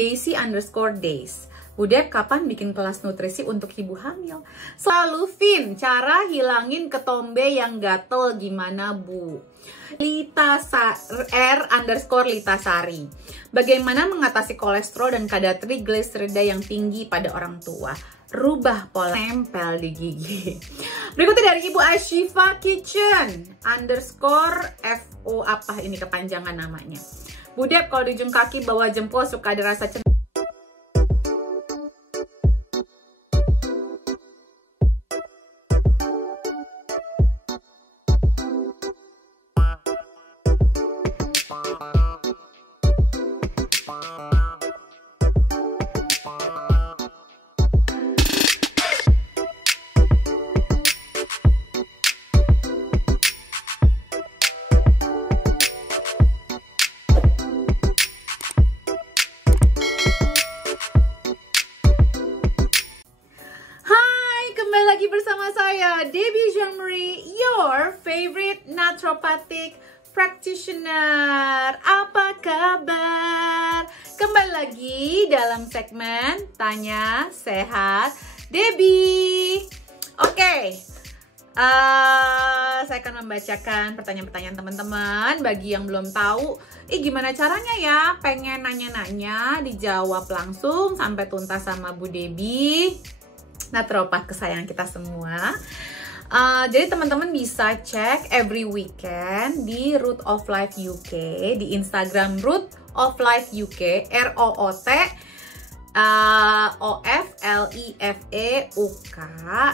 Daisy_days. Budep, kapan bikin kelas nutrisi untuk ibu hamil? Selalu Vin, cara hilangin ketombe yang gatel gimana bu? R_Litasari. Bagaimana mengatasi kolesterol dan kadar trigliserida yang tinggi pada orang tua? Rubah pola nempel di gigi. Berikutnya dari Ibu Ashifa Kitchen _FO, apa ini kepanjangan namanya? Budep, kalau di ujung kaki bawah jempol suka ada rasa lagi bersama saya, Debbie Jean-Marie, your favorite naturopathic practitioner. Apa kabar? Kembali lagi dalam segmen Tanya Sehat Debbie. Oke, saya akan membacakan pertanyaan-pertanyaan teman-teman. Bagi yang belum tahu, gimana caranya ya pengen nanya-nanya, dijawab langsung sampai tuntas sama Bu Debbie, naturopat kesayangan kita semua. Jadi teman-teman bisa cek every weekend di Root of Life UK, di Instagram Root of Life UK, ROOTOFLIFEUK.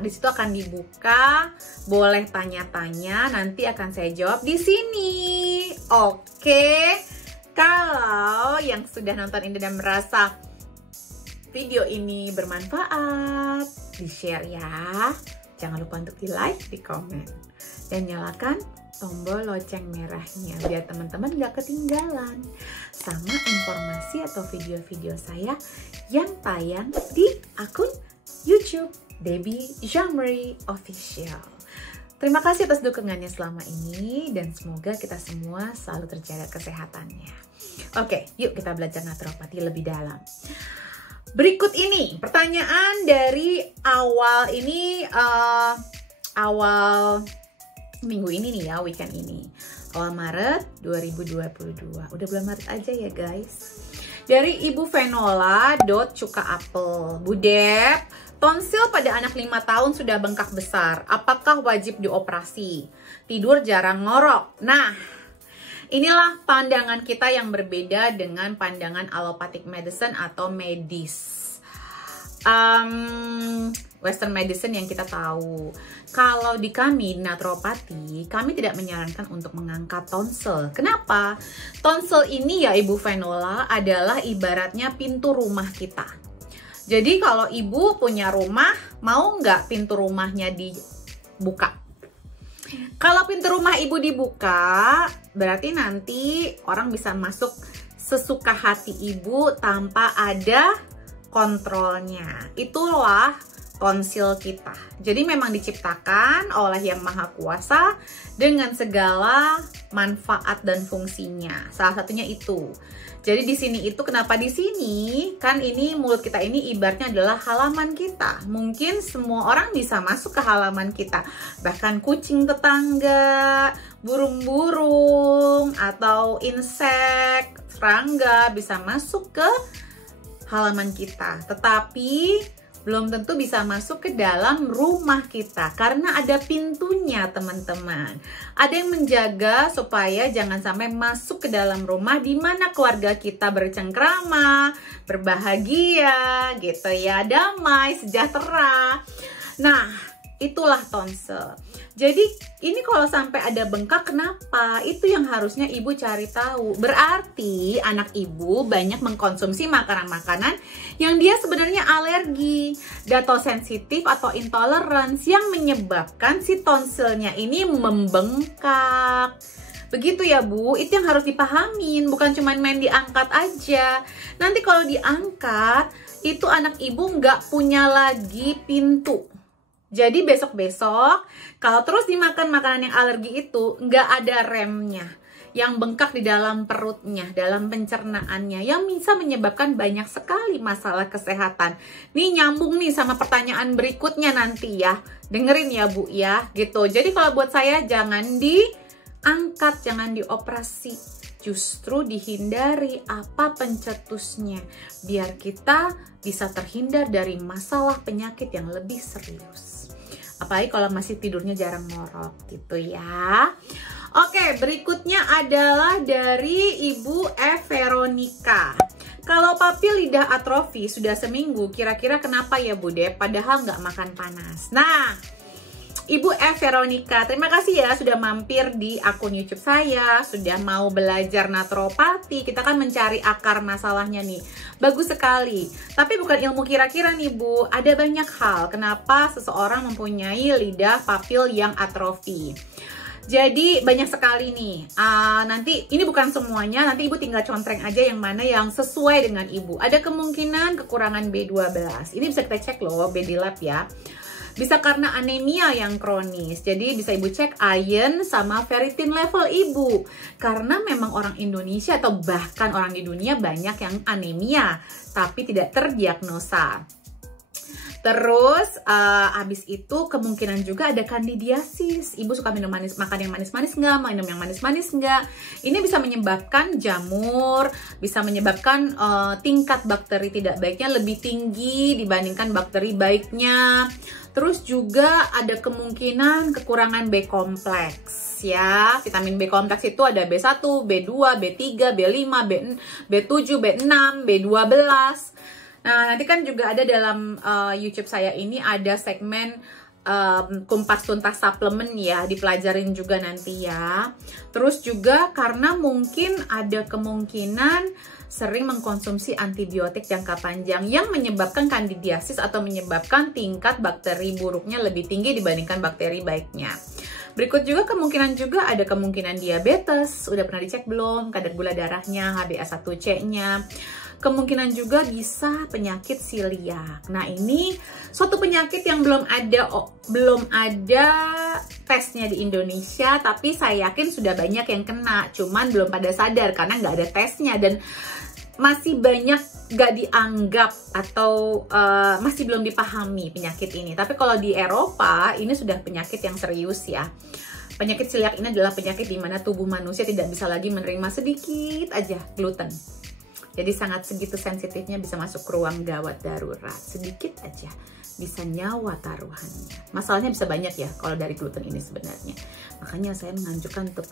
Di situ akan dibuka, boleh tanya-tanya, nanti akan saya jawab di sini. Oke, kalau yang sudah nonton ini dan merasa video ini bermanfaat, di-share ya. Jangan lupa untuk di-like, di-komen, dan nyalakan tombol lonceng merahnya biar teman-teman gak ketinggalan sama informasi atau video-video saya yang tayang di akun YouTube Debbie Jean-Marie Official. Terima kasih atas dukungannya selama ini dan semoga kita semua selalu terjaga kesehatannya. Oke, yuk kita belajar naturopati lebih dalam. Berikut ini pertanyaan dari awal minggu ini nih ya, weekend ini, awal Maret 2022. Udah bulan Maret aja ya guys. Dari Ibu Venola _cuka apel. Budep, tonsil pada anak 5 tahun sudah bengkak besar. Apakah wajib dioperasi? Tidur jarang ngorok. Nah, inilah pandangan kita yang berbeda dengan pandangan allopathic medicine atau medis. Western medicine yang kita tahu. Kalau di kami, naturopati, kami tidak menyarankan untuk mengangkat tonsil. Kenapa? Tonsil ini ya Ibu Venola adalah ibaratnya pintu rumah kita. Jadi kalau ibu punya rumah, mau nggak pintu rumahnya dibuka? Kalau pintu rumah ibu dibuka, berarti nanti orang bisa masuk sesuka hati ibu tanpa ada kontrolnya. Itulah tonsil kita. Jadi memang diciptakan oleh Yang Maha Kuasa dengan segala manfaat dan fungsinya. Salah satunya itu. Jadi di sini itu kenapa di sini? Kan ini mulut kita ini ibaratnya adalah halaman kita. Mungkin semua orang bisa masuk ke halaman kita. Bahkan kucing tetangga, burung-burung atau insek, serangga bisa masuk ke halaman kita. Tetapi belum tentu bisa masuk ke dalam rumah kita karena ada pintunya teman-teman. Ada yang menjaga supaya jangan sampai masuk ke dalam rumah di mana keluarga kita bercengkrama, berbahagia gitu ya, damai, sejahtera. Nah, itulah tonsil. Jadi ini kalau sampai ada bengkak, kenapa? Itu yang harusnya ibu cari tahu. Berarti anak ibu banyak mengkonsumsi makanan-makanan yang dia sebenarnya alergi, datosensitif atau intolerance yang menyebabkan si tonsilnya ini membengkak. Begitu ya Bu, itu yang harus dipahamin, bukan cuma main diangkat aja. Nanti kalau diangkat, itu anak ibu nggak punya lagi pintu. Jadi besok-besok kalau terus dimakan makanan yang alergi itu nggak ada remnya. yang bengkak di dalam perutnya, dalam pencernaannya, yang bisa menyebabkan banyak sekali masalah kesehatan. Nih nyambung nih sama pertanyaan berikutnya nanti ya. Dengerin ya Bu ya, gitu. Jadi kalau buat saya jangan diangkat, jangan dioperasi. Justru dihindari apa pencetusnya, biar kita bisa terhindar dari masalah penyakit yang lebih serius. Apalagi kalau masih tidurnya jarang ngorok gitu ya. Oke, berikutnya adalah dari Ibu F. Veronica. Kalau papi lidah atrofi sudah seminggu, kira-kira kenapa ya Bu Dep? Padahal nggak makan panas. Nah, Ibu F. Veronica, terima kasih ya sudah mampir di akun YouTube saya, sudah mau belajar naturopati. Kita kan mencari akar masalahnya nih. Bagus sekali. Tapi bukan ilmu kira-kira nih Bu, ada banyak hal kenapa seseorang mempunyai lidah papil yang atrofi. Jadi banyak sekali nih, nanti ini bukan semuanya, nanti Ibu tinggal contreng aja yang mana yang sesuai dengan Ibu. Ada kemungkinan kekurangan B12, ini bisa kita cek loh B di lab ya. Bisa karena anemia yang kronis, jadi bisa Ibu cek iron sama ferritin level Ibu. Karena memang orang Indonesia atau bahkan orang di dunia banyak yang anemia, tapi tidak terdiagnosa. Terus abis itu kemungkinan juga ada kandidiasis. Ibu suka minum manis, makan yang manis-manis nggak? Minum yang manis-manis nggak? Ini bisa menyebabkan jamur, bisa menyebabkan tingkat bakteri tidak baiknya lebih tinggi dibandingkan bakteri baiknya. Terus juga ada kemungkinan kekurangan B kompleks ya. Vitamin B kompleks itu ada B1, B2, B3, B5, B7, B6, B12. Nah, nanti kan juga ada dalam YouTube saya ini ada segmen kumpas tuntas suplemen ya, dipelajarin juga nanti ya. Terus juga karena mungkin ada kemungkinan sering mengkonsumsi antibiotik jangka panjang yang menyebabkan kandidiasis atau menyebabkan tingkat bakteri buruknya lebih tinggi dibandingkan bakteri baiknya. Berikut juga kemungkinan juga ada kemungkinan diabetes, udah pernah dicek belum kadar gula darahnya, HbA1c-nya. Kemungkinan juga bisa penyakit celiak. Nah, ini suatu penyakit yang belum ada tesnya di Indonesia, tapi saya yakin sudah banyak yang kena, cuman belum pada sadar karena nggak ada tesnya dan masih banyak nggak dianggap atau masih belum dipahami penyakit ini. Tapi kalau di Eropa ini sudah penyakit yang serius ya. Penyakit celiak ini adalah penyakit di mana tubuh manusia tidak bisa lagi menerima sedikit aja gluten. Jadi sangat segitu sensitifnya, bisa masuk ke ruang gawat darurat. Sedikit aja bisa nyawa taruhannya. Masalahnya bisa banyak ya kalau dari gluten ini sebenarnya. Makanya saya menganjurkan untuk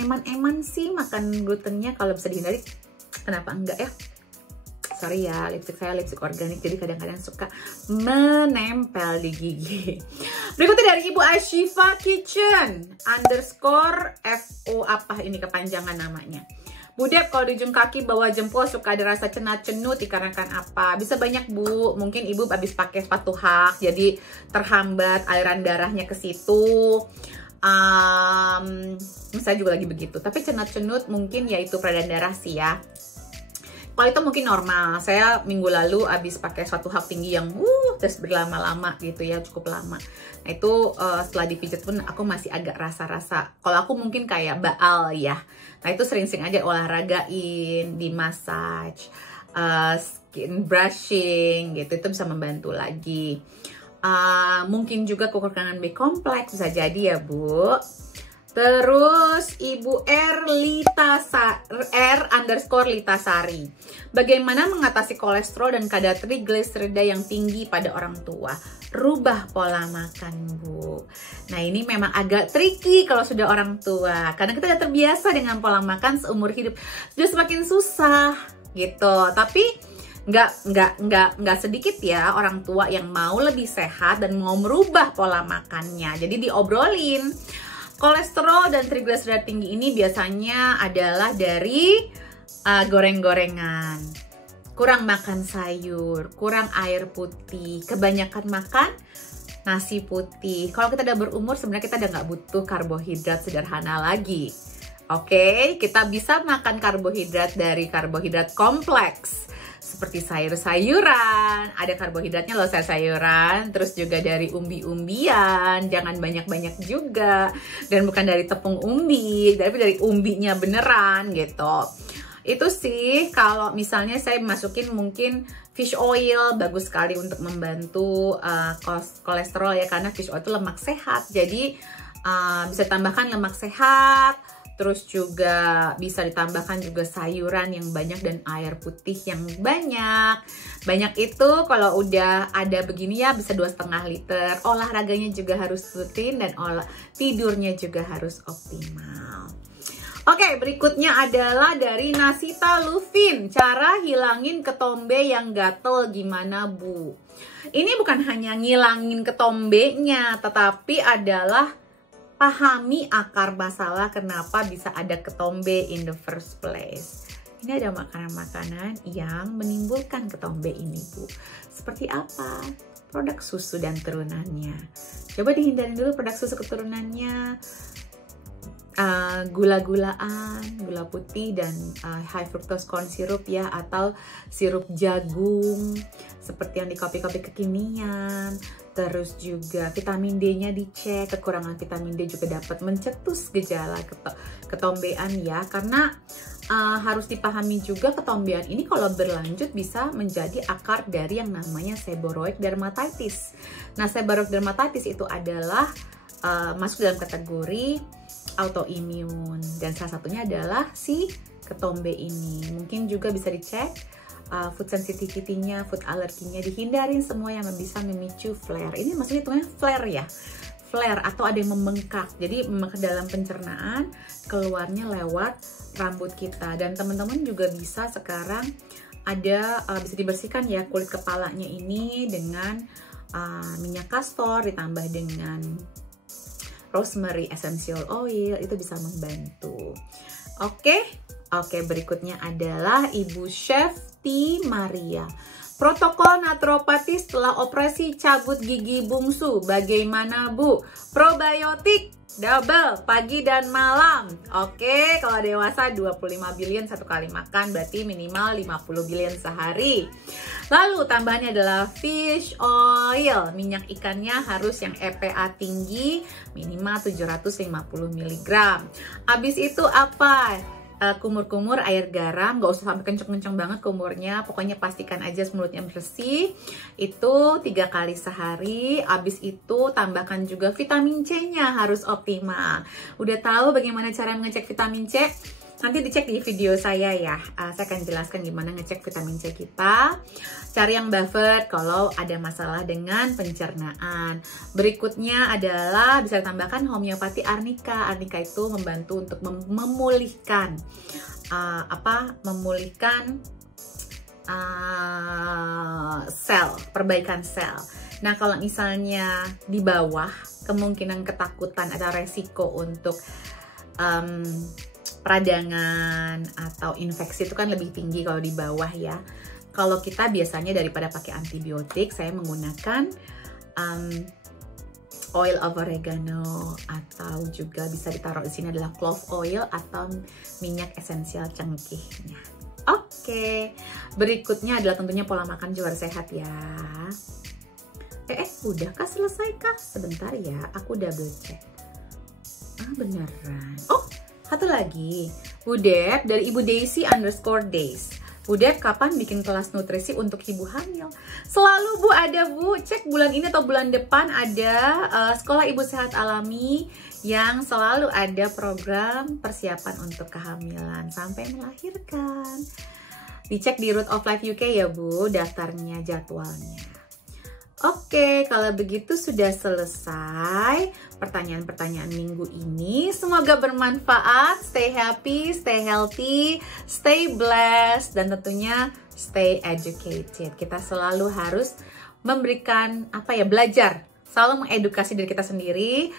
eman-eman sih makan glutennya kalau bisa dihindari. Kenapa enggak ya? Sorry ya, lipstick saya lipstick organik, jadi kadang-kadang suka menempel di gigi. Berikutnya dari Ibu Ashifa Kitchen _FO apa ini kepanjangan namanya. Bu Dep, kalau di ujung kaki bawah jempol suka ada rasa cenut-cenut dikarenakan apa? Bisa banyak Bu, mungkin Ibu habis pakai sepatu hak, jadi terhambat aliran darahnya ke situ. Saya juga lagi begitu, tapi cenut-cenut mungkin yaitu peredaran darah sih ya. Kalau itu mungkin normal. Saya minggu lalu habis pakai sepatu hak tinggi yang terus berlama-lama gitu ya, cukup lama. Nah itu setelah dipijat pun aku masih agak rasa-rasa. Kalau aku mungkin kayak baal ya. Nah itu sering-sering aja olahragain, dimassage, skin brushing gitu, itu bisa membantu lagi. Mungkin juga kekurangan B kompleks bisa jadi ya Bu. Terus Ibu R_Litasari. Bagaimana mengatasi kolesterol dan kadar trigliserida yang tinggi pada orang tua? Rubah pola makan Bu. Nah ini memang agak tricky kalau sudah orang tua, karena kita sudah terbiasa dengan pola makan seumur hidup. Sudah semakin susah gitu. Tapi nggak sedikit ya orang tua yang mau lebih sehat dan mau merubah pola makannya. Jadi diobrolin. Kolesterol dan trigliserida tinggi ini biasanya adalah dari goreng-gorengan, kurang makan sayur, kurang air putih, kebanyakan makan nasi putih. Kalau kita udah berumur sebenarnya kita udah nggak butuh karbohidrat sederhana lagi. Oke, kita bisa makan karbohidrat dari karbohidrat kompleks seperti sayur-sayuran, ada karbohidratnya loh sayur-sayuran, terus juga dari umbi-umbian, jangan banyak-banyak juga, dan bukan dari tepung umbi, tapi dari umbinya beneran gitu. Itu sih kalau misalnya saya masukin mungkin fish oil, bagus sekali untuk membantu kolesterol ya, karena fish oil itu lemak sehat, jadi bisa tambahkan lemak sehat. Terus juga bisa ditambahkan juga sayuran yang banyak dan air putih yang banyak. Banyak itu kalau udah ada begini ya bisa 2,5 liter. Olahraganya juga harus rutin dan tidurnya juga harus optimal. Oke, berikutnya adalah dari Nasita Lufin. Cara hilangin ketombe yang gatel gimana, Bu? Ini bukan hanya ngilangin ketombenya, tetapi adalah pahami akar masalah kenapa bisa ada ketombe in the first place. Ini ada makanan-makanan yang menimbulkan ketombe ini, Bu. Seperti apa? Produk susu dan turunannya. Coba dihindarin dulu produk susu keturunannya. Gula-gulaan, gula putih dan high fructose corn syrup ya, atau sirup jagung seperti yang di kopi-kopi kekinian. Terus juga vitamin D-nya dicek, kekurangan vitamin D juga dapat mencetus gejala ketombean ya, karena harus dipahami juga ketombean ini kalau berlanjut bisa menjadi akar dari yang namanya seborrheic dermatitis. Nah, seborrheic dermatitis itu adalah masuk dalam kategori autoimun, dan salah satunya adalah si ketombe ini. Mungkin juga bisa dicek food sensitivity-nya, food allerginya, dihindarin semua yang bisa memicu flare. Ini maksudnya hitungnya flare ya, flare atau ada yang membengkak. Jadi membengkak dalam pencernaan, keluarnya lewat rambut kita. Dan teman-teman juga bisa sekarang ada bisa dibersihkan ya kulit kepalanya ini dengan minyak kastor ditambah dengan rosemary essential oil, itu bisa membantu. Oke, berikutnya adalah Ibu Chef T. Maria. Protokol naturopati setelah operasi cabut gigi bungsu, bagaimana, Bu? Probiotik double pagi dan malam. Oke, kalau dewasa 25 billion satu kali makan, berarti minimal 50 billion sehari. Lalu tambahannya adalah fish oil. Minyak ikannya harus yang EPA tinggi, minimal 750 mg. Habis itu apa? Kumur-kumur air garam, nggak usah sampai kenceng-kenceng banget kumurnya, pokoknya pastikan aja mulutnya bersih. Itu 3 kali sehari. Abis itu tambahkan juga vitamin C-nya harus optimal. Udah tahu bagaimana cara mengecek vitamin C? Nanti dicek di video saya ya. Saya akan jelaskan gimana ngecek vitamin C kita. Cari yang Buffett kalau ada masalah dengan pencernaan. Berikutnya adalah bisa ditambahkan homeopati arnika. Arnika itu membantu untuk memulihkan sel, perbaikan sel. Nah, kalau misalnya di bawah, kemungkinan ketakutan atau resiko untuk peradangan atau infeksi itu kan lebih tinggi kalau di bawah ya. Kalau kita biasanya daripada pakai antibiotik, saya menggunakan oil of oregano, atau juga bisa ditaruh di sini adalah clove oil atau minyak esensial cengkehnya. Oke, berikutnya adalah tentunya pola makan juga harus sehat ya. Udahkah selesai kah? Sebentar ya, aku double check. Beneran. Satu lagi, Bu Deb dari Ibu Daisy _days. Bu Deb, kapan bikin kelas nutrisi untuk ibu hamil? Selalu Bu ada, Bu. Cek bulan ini atau bulan depan ada Sekolah Ibu Sehat Alami yang selalu ada program persiapan untuk kehamilan sampai melahirkan. Dicek di Root of Life UK ya, Bu, daftarnya, jadwalnya. Oke, kalau begitu sudah selesai pertanyaan-pertanyaan minggu ini. Semoga bermanfaat. Stay happy, stay healthy, stay blessed, dan tentunya stay educated. Kita selalu harus memberikan belajar, selalu mengedukasi diri kita sendiri.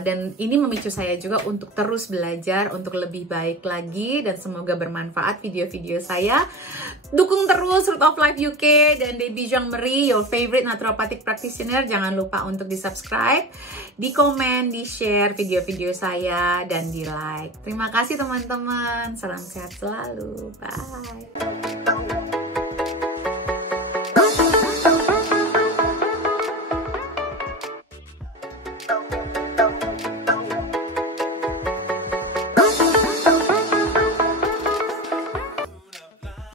Dan ini memicu saya juga untuk terus belajar untuk lebih baik lagi, dan semoga bermanfaat video-video saya. Dukung terus Root of Life UK dan Debbie Jean-Marie, your favorite naturopathic practitioner. Jangan lupa untuk di-subscribe, di-komen, di-share video-video saya, dan di-like. Terima kasih teman-teman. Salam sehat selalu. Bye.